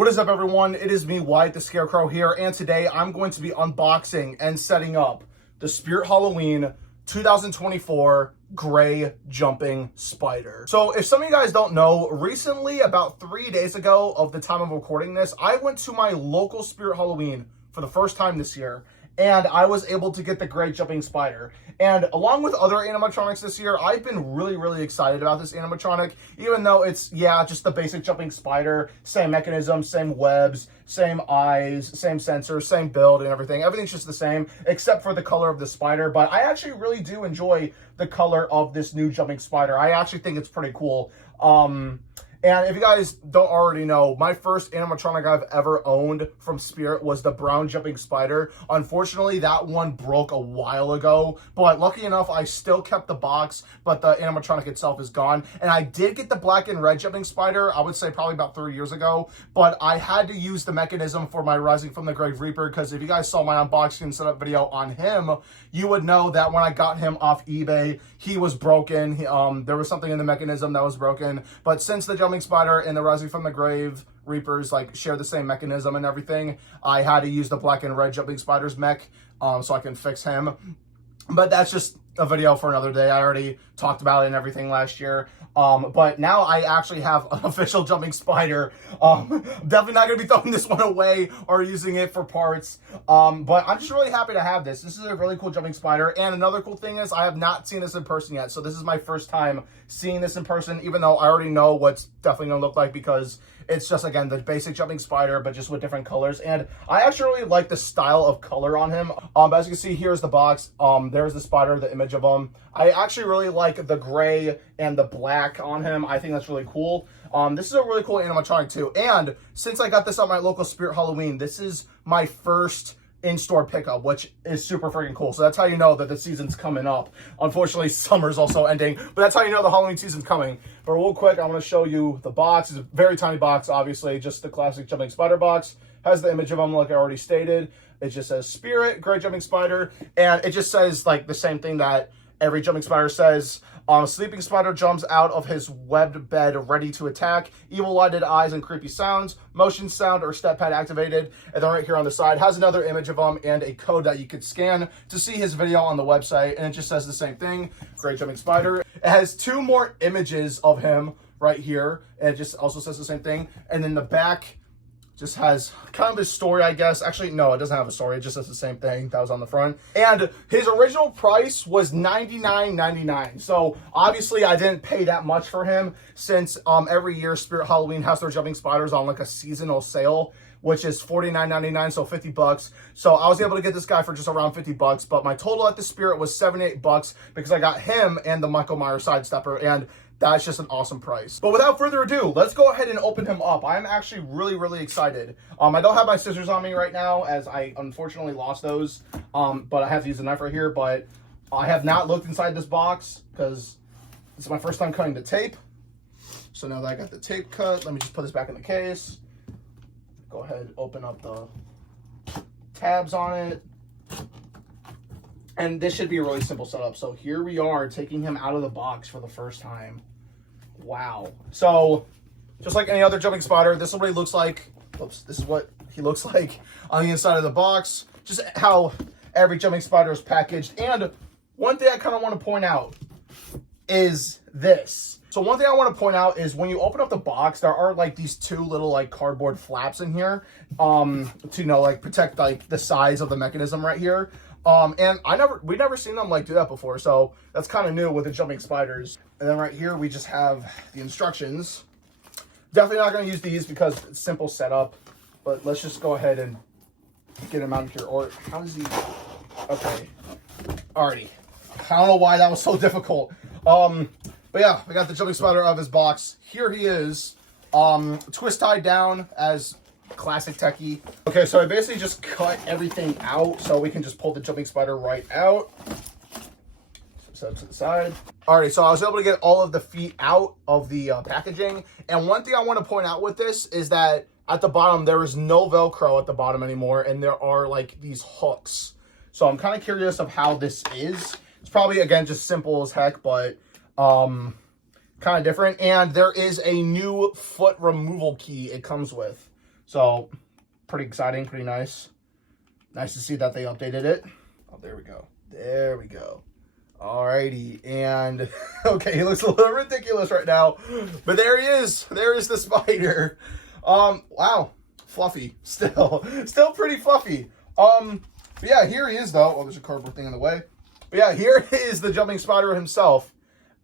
What is up, everyone? It is me, Wyatt the Scarecrow here, and today I'm going to be unboxing and setting up the Spirit Halloween 2024 Gray Jumping Spider. So if some of you guys don't know, recently, about 3 days ago of the time of recording this, I went to my local Spirit Halloween for the first time this year, and I was able to get the Gray Jumping Spider. And along with other animatronics this year, I've been really excited about this animatronic, even though it's, yeah, just the basic jumping spider, same mechanism, same webs, same eyes, same sensors, same build and everything. Everything's just the same, except for the color of the spider. But I actually really do enjoy the color of this new jumping spider. I actually think it's pretty cool. And if you guys don't already know, my first animatronic I've ever owned from Spirit was the brown jumping spider. Unfortunately, that one broke a while ago, but lucky enough, I still kept the box, but the animatronic itself is gone. And I did get the black and red jumping spider, I would say probably about 3 years ago, but I had to use the mechanism for my Rising from the Grave Reaper, because if you guys saw my unboxing and setup video on him, you would know that when I got him off eBay, he was broken. There was something in the mechanism that was broken, but since the jumping spider and the Rising from the Grave Reapers like share the same mechanism and everything, I had to use the black and red jumping spider's mech so I can fix him. But that's just a video for another day. I already talked about it and everything last year. But now I actually have an official jumping spider. Definitely not going to be throwing this one away or using it for parts. But I'm just really happy to have this. This is a really cool jumping spider. And another cool thing is I have not seen this in person yet. So this is my first time seeing this in person, even though I already know what's definitely going to look like, because it's just, again, the basic jumping spider, but just with different colors. And I actually really like the style of color on him. As you can see, here's the box. There's the spider, the image of him. I actually really like the gray and the black on him. I think that's really cool. This is a really cool animatronic too. And since I got this at my local Spirit Halloween, this is my first in-store pickup, which is super freaking cool. So that's how you know that the season's coming up. Unfortunately, summer's also ending, but that's how you know the Halloween season's coming. But real quick, I'm going to show you the box. It's a very tiny box, obviously, just the classic jumping spider box. Has the image of him, like I already stated. It just says Spirit, Gray Jumping Spider, and it just says like the same thing that every jumping spider says. Sleeping spider jumps out of his webbed bed ready to attack. Evil-lighted eyes and creepy sounds. Motion sound or step pad activated. And then right here on the side has another image of him and a code that you could scan to see his video on the website. And it just says the same thing, Gray Jumping Spider. It has two more images of him right here. And it just also says the same thing. And then the back just has kind of his story, I guess. Actually, no, it doesn't have a story. It just says the same thing that was on the front. And his original price was $99.99. So obviously I didn't pay that much for him, since every year Spirit Halloween has their jumping spiders on like a seasonal sale, which is $49.99, so $50. So I was able to get this guy for just around $50, but my total at the Spirit was $78 because I got him and the Michael Myers Sidestepper, and that's just an awesome price. But without further ado, let's go ahead and open him up. I'm actually really excited. I don't have my scissors on me right now, as I unfortunately lost those. But I have to use a knife right here. But I have not looked inside this box because it's my first time cutting the tape. So now that I got the tape cut, let me just put this back in the case. Go ahead and open up the tabs on it. And this should be a really simple setup. So here we are, taking him out of the box for the first time. Wow. So just like any other jumping spider, this is what he looks like. Oops, this is what he looks like on the inside of the box. Just how every jumping spider is packaged. And one thing I kind of want to point out is this. So one thing I want to point out is when you open up the box, there are like these two little like cardboard flaps in here to, you know, like protect like the size of the mechanism right here. And we've never seen them like do that before, so that's kind of new with the jumping spiders. And then right here we just have the instructions. Definitely not going to use these because it's simple setup, but let's just go ahead and get him out of here. Or how does he? Okay, alrighty. I don't know why that was so difficult. But yeah, we got the jumping spider out of his box. Here he is, twist tied down as classic techie. Okay, so I basically just cut everything out so we can just pull the jumping spider right out. Set it to the side. Alright, so I was able to get all of the feet out of the packaging. And one thing I want to point out with this is that at the bottom, there is no Velcro at the bottom anymore, and there are like these hooks. So I'm kind of curious of how this is. It's probably, again, just simple as heck, but kind of different. And there is a new foot removal key it comes with. So pretty exciting, pretty nice. Nice to see that they updated it. Oh, there we go. There we go. Alrighty, and okay, he looks a little ridiculous right now, but there he is. There is the spider. Wow, fluffy. Still pretty fluffy. But yeah, here he is though. Oh, there's a cardboard thing in the way. But yeah, here is the jumping spider himself.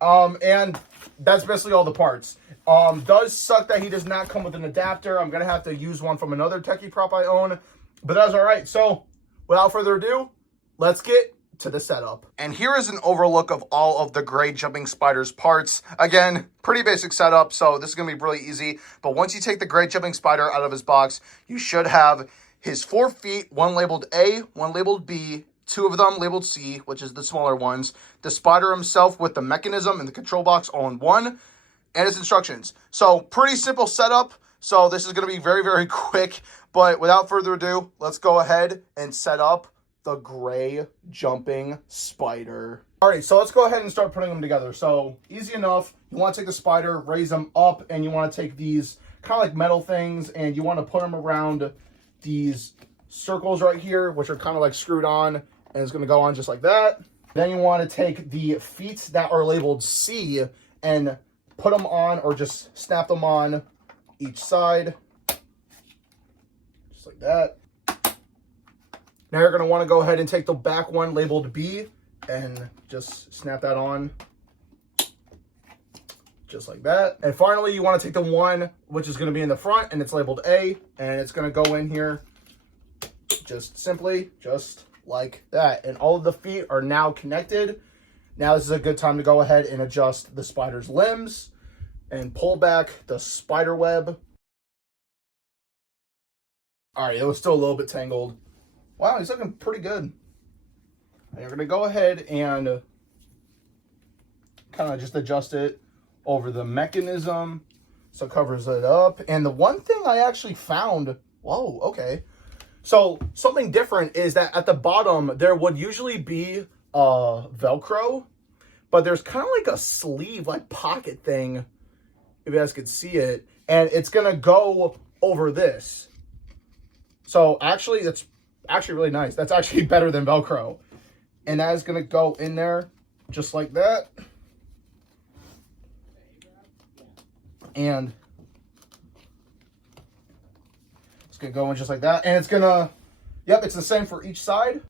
And that's basically all the parts. Does suck that he does not come with an adapter. I'm gonna have to use one from another techie prop I own, but that's all right. So without further ado, let's get to the setup. And here is an overlook of all of the gray jumping spider's parts. Again, pretty basic setup, so this is gonna be really easy. But once you take the gray jumping spider out of his box, you should have his 4 feet, one labeled A, one labeled B, 2 of them labeled C, which is the smaller ones, the spider himself with the mechanism and the control box all in one, and its instructions. So pretty simple setup. So this is gonna be very, very quick, but without further ado, let's go ahead and set up the gray jumping spider. All right, so let's go ahead and start putting them together. So easy enough. You want to take the spider, raise them up, and you want to take these kind of like metal things, and you want to put them around these circles right here, which are kind of like screwed on, and it's going to go on just like that. Then you want to take the feet that are labeled C and put them on, or just snap them on each side, just like that. Now you're going to want to go ahead and take the back one labeled B and just snap that on just like that. And finally, you want to take the one which is going to be in the front and it's labeled A, and it's going to go in here just simply, just like that. And all of the feet are now connected. Now this is a good time to go ahead and adjust the spider's limbs and pull back the spider web. All right, it was still a little bit tangled. Wow, he's looking pretty good. And you're going to go ahead and kind of just adjust it over the mechanism so it covers it up. And the one thing I actually found, whoa, okay. So something different is that at the bottom, there would usually be Velcro, but there's kind of like a sleeve, like pocket thing, if you guys could see it. And it's going to go over this. So actually, it's actually really nice. That's actually better than Velcro. And that is going to go in there just like that. And it's going to go in just like that. And it's going to, yep, it's the same for each side.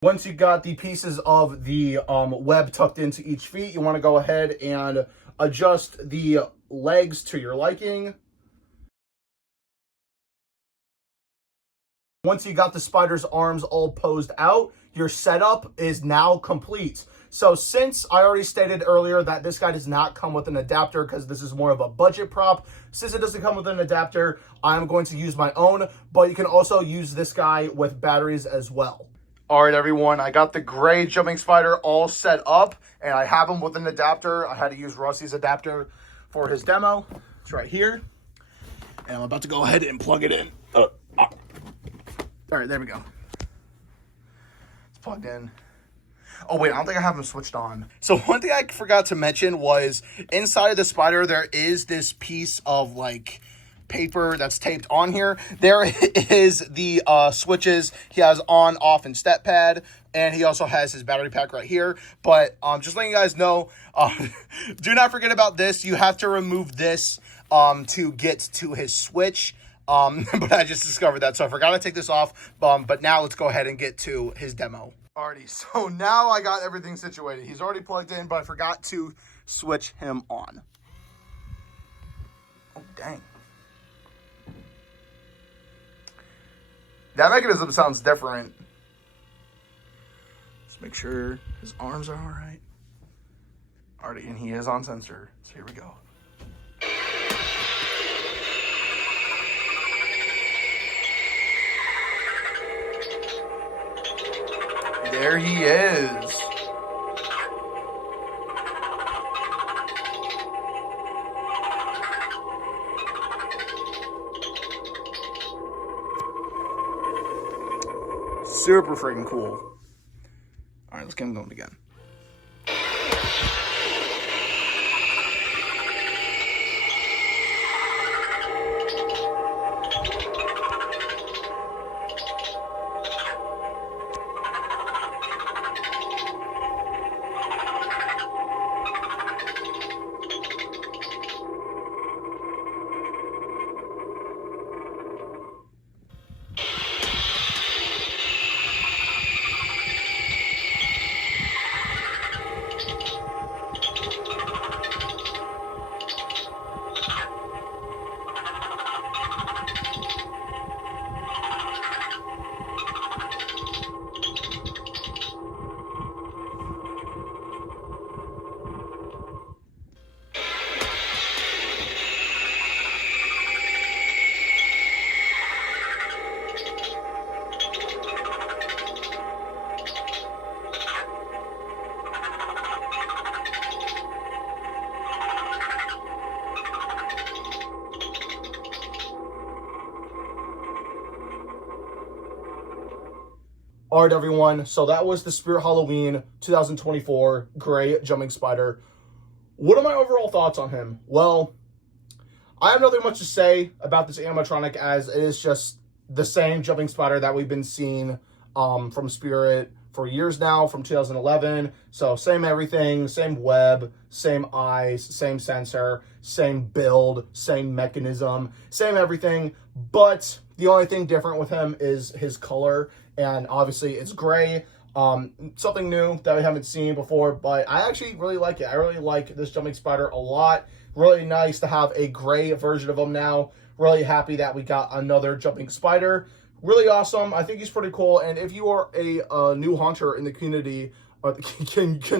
Once you got the pieces of the web tucked into each feet, you want to go ahead and adjust the legs to your liking. Once you got the spider's arms all posed out, your setup is now complete. So since I already stated earlier that this guy does not come with an adapter because this is more of a budget prop, since it doesn't come with an adapter, I'm going to use my own, but you can also use this guy with batteries as well. All right, everyone, I got the gray jumping spider all set up, and I have him with an adapter. I had to use Rusty's adapter for his demo. It's right here, and I'm about to go ahead and plug it in. All right, there we go. It's plugged in. Oh, wait, I don't think I have them switched on. So one thing I forgot to mention was inside of the spider, there is this piece of, like, paper that's taped on here. There is the switches. He has on, off, and step pad, and he also has his battery pack right here. But just letting you guys know, do not forget about this. You have to remove this to get to his switch. But I just discovered that, so I forgot to take this off. But now let's go ahead and get to his demo. Alrighty, so now I got everything situated. He's already plugged in, but I forgot to switch him on. Oh, dang. That mechanism sounds different. Let's make sure his arms are all right. Alrighty, and he is on sensor, so here we go. There he is. Super freaking cool. All right, let's get him going again. All right, everyone. So that was the Spirit Halloween 2024 Gray Jumping Spider. What are my overall thoughts on him? Well, I have nothing much to say about this animatronic, as it is just the same jumping spider that we've been seeing from Spirit for years now, from 2011. So same everything, same web, same eyes, same sensor, same build, same mechanism, same everything. But the only thing different with him is his color, and obviously it's gray. Something new that we haven't seen before, but I actually really like it. I really like this jumping spider a lot. Really nice to have a gray version of him now. Really happy that we got another jumping spider. Really awesome. I think he's pretty cool. And if you are a new hunter in the community, or the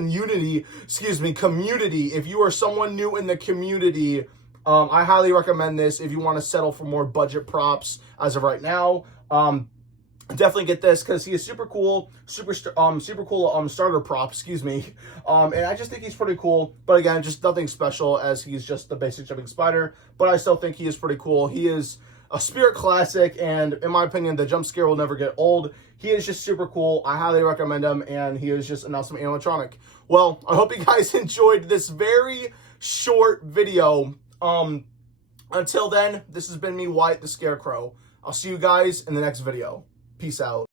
community, if you are someone new in the community, I highly recommend this if you want to settle for more budget props as of right now. Definitely get this because he is super cool, super cool starter prop, and I just think he's pretty cool. But again, just nothing special, as he's just the basic jumping spider, but I still think he is pretty cool. He is a Spirit classic, and in my opinion, the jump scare will never get old. He is just super cool. I highly recommend him, and he is just an awesome animatronic. Well, I hope you guys enjoyed this very short video. Until then, this has been me, Wyatt the Scarecrow. I'll see you guys in the next video. Peace out.